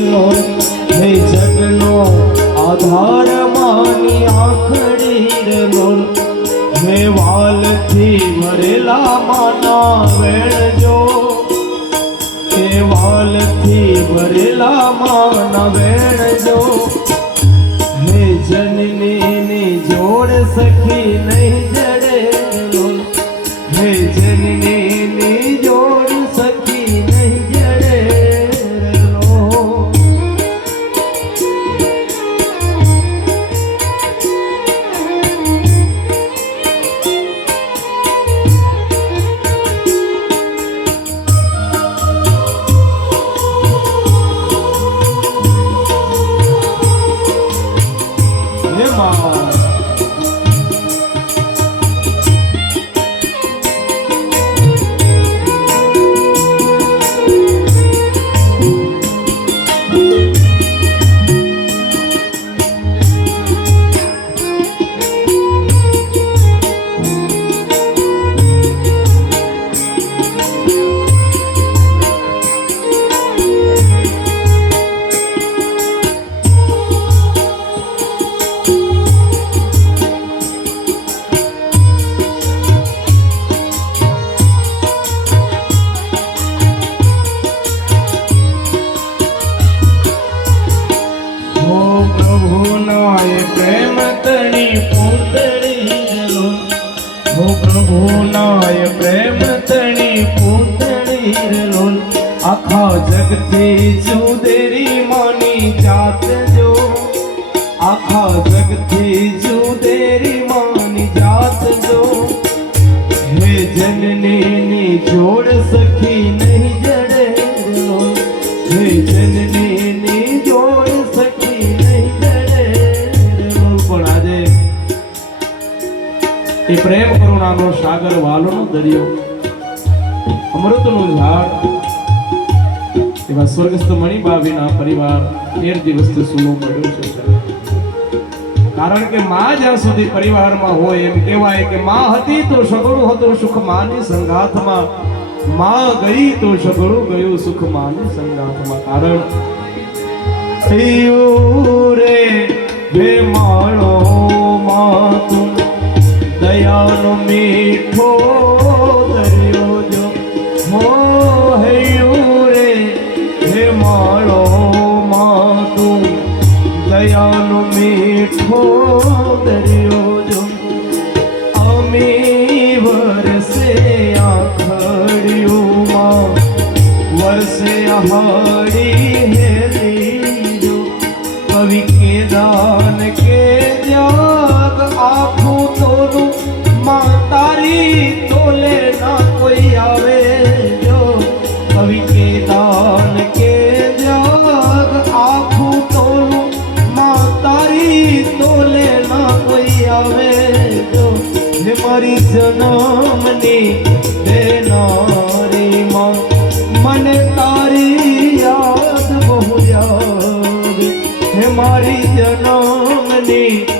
હે જગનો આધાર માની આખડી માના વેણજો. હે વાલથી ભરેલા માના જોડ સખી નહીં જડે જનની હે મા પ્રભુના એ પ્રેમ તણી પૂતળી લો હો પ્રભુના એ પ્રેમ તણી પૂતળી લો આખા જગતી જુદેરી માની જાત જો. આખા જગથી જુદેરી એ પ્રેમ કરુણાનો સાગર વાલોનો દરિયો. અમૃતનું ઝાડ એવા સ્વર્ગસ્થ મણિબાવીના પરિવાર તેર દિવસથી સુનો મળ્યો છે. કારણ કે માં જ્યાં સુધી પરિવારમાં હોય એમ કહેવાય કે માં હતી તો સગળું હતું સુખ માની સંગાથમાં. માં ગઈ તો સગળું ગયું સુખ માની સંગાથમાં. કારણ થયું રે, હે દયાનો મીઠો દરિયો જો અમી વરસે આખડિયુંમાં વરસે આહાડી હેલી જો કવિ કે દાન કે ત્યાગ આખું કવિ કે ત્યાગ આખું તોલું માં તારી તોલે ના કોઈ આવે જો હે મારી જનમની દેનારી માં મને તારી યાદ બહુ આવે હે મારી જન્મ